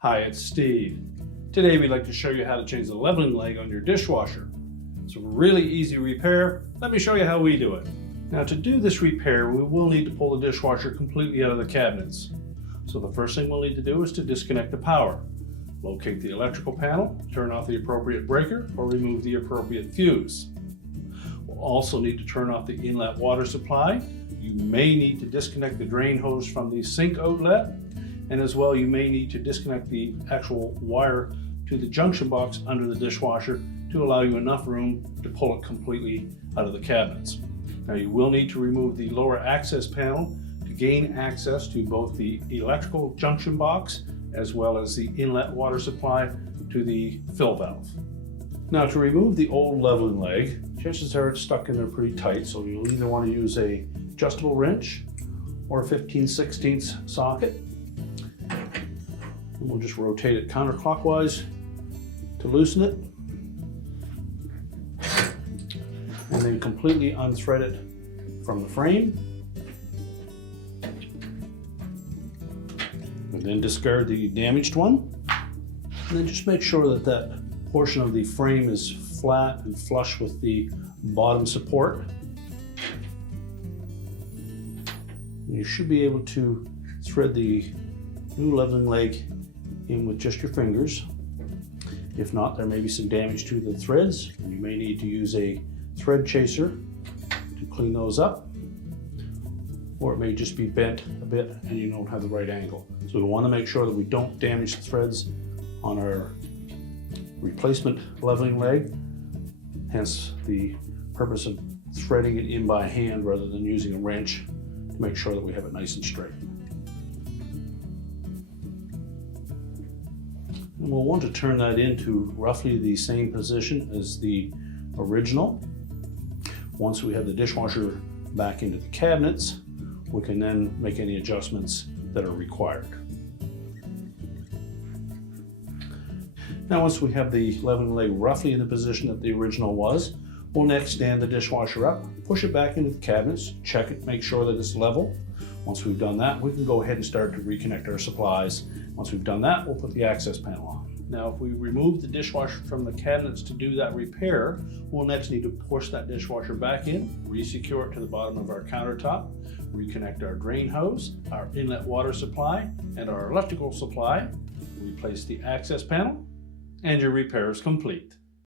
Hi, it's Steve. Today we'd like to show you how to change the leveling leg on your dishwasher. It's a really easy repair. Let me show you how we do it. Now to do this repair, we will need to pull the dishwasher completely out of the cabinets. So the first thing we'll need to do is to disconnect the power. Locate the electrical panel, turn off the appropriate breaker, or remove the appropriate fuse. We'll also need to turn off the inlet water supply. You may need to disconnect the drain hose from the sink outlet. And as well, you may need to disconnect the actual wire to the junction box under the dishwasher to allow you enough room to pull it completely out of the cabinets. Now you will need to remove the lower access panel to gain access to both the electrical junction box as well as the inlet water supply to the fill valve. Now to remove the old leveling leg, chances are it's stuck in there pretty tight, so you'll either want to use a adjustable wrench or a 15/16 socket. And we'll just rotate it counterclockwise to loosen it, and then completely unthread it from the frame, and then discard the damaged one, and then just make sure that that portion of the frame is flat and flush with the bottom support. And you should be able to thread the new leveling leg in with just your fingers. If not, there may be some damage to the threads, and you may need to use a thread chaser to clean those up, or it may just be bent a bit and you don't have the right angle. So we want to make sure that we don't damage the threads on our replacement leveling leg, hence the purpose of threading it in by hand rather than using a wrench to make sure that we have it nice and straight. And we'll want to turn that into roughly the same position as the original. Once we have the dishwasher back into the cabinets, we can then make any adjustments that are required. Now once we have the leveling leg roughly in the position that the original was, we'll next stand the dishwasher up, push it back into the cabinets, check it, make sure that it's level. Once we've done that, we can go ahead and start to reconnect our supplies. Once we've done that, we'll put the access panel on. Now, if we remove the dishwasher from the cabinets to do that repair, we'll next need to push that dishwasher back in, re-secure it to the bottom of our countertop, reconnect our drain hose, our inlet water supply, and our electrical supply, replace the access panel, and your repair is complete.